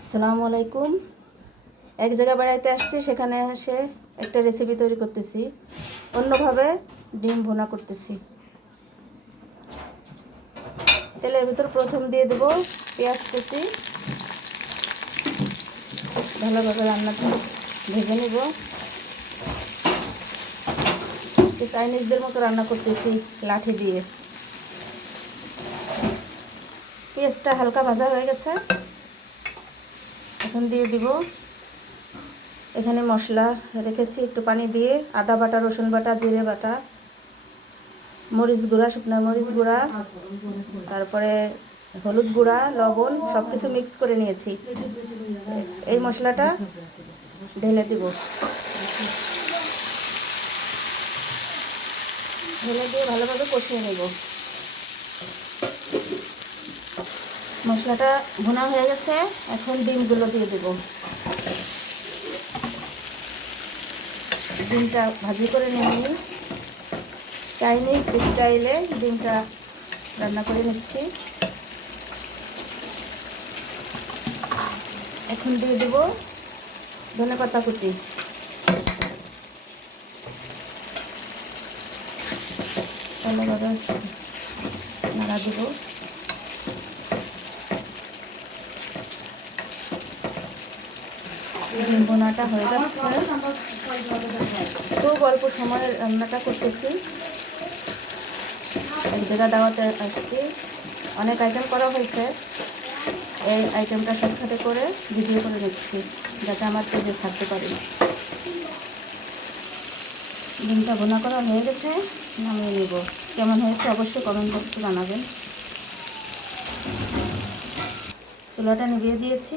আসসালামু আলাইকুম। এক জায়গায় বেড়াইতে আসছি, সেখানে এসে একটা রেসিপি তৈরি করতেছি, অন্যভাবে ডিম ভুনা করতেছি। তেলের ভিতর প্রথম দিয়ে দেব পেঁয়াজ কুচি, ভালোভাবে রান্নাটা ভেজে নেব। আজকে চাইনিজদের মতো রান্না করতেছি লাঠি দিয়ে। পেঁয়াজটা হালকা ভাজা হয়ে গেছে, এখন দিয়ে দিব এখানে মশলা রেখেছি একটু পানি দিয়ে, আদা বাটা, রসুন বাটা, জিরে বাটা, মরিচ গুঁড়া, শুকনো মরিচ গুঁড়া, তারপরে হলুদ গুঁড়া, লবণ, সব কিছু মিক্স করে নিয়েছি। এই মশলাটা ঢেলে দিব, ঢেলে দিয়ে ভালোভাবে কষিয়ে নেব। মশলাটা ভুনা হয়ে গেছে, এখন ডিমগুলো দিয়ে দেব। ডিমটা ভাজি করে নিয়ে চাইনিজ স্টাইলে ডিমটা রান্না করে নিচ্ছি। এখন দিয়ে দেব ধনেপাতা কুচি, ভালোভাবে নাড়া দেব। ডিম ভুনাটা হয়ে যাচ্ছে, খুব অল্প সময়ের রান্নাটা করতেছি। এক জায়গা দাওয়াতে আসছি, অনেক আইটেম করা হয়েছে, এই আইটেমটা শর্টকাটে করে ভিডিও করে নিচ্ছি যাতে আমার পেজে ছাড়তে পারি। ডিমটা ভুনা করা হয়ে গেছে, নামিয়ে নেব। কেমন হয়েছে অবশ্যই কমেন্ট বক্সে জানাবেন। চুলাটা নিভিয়ে দিয়েছি।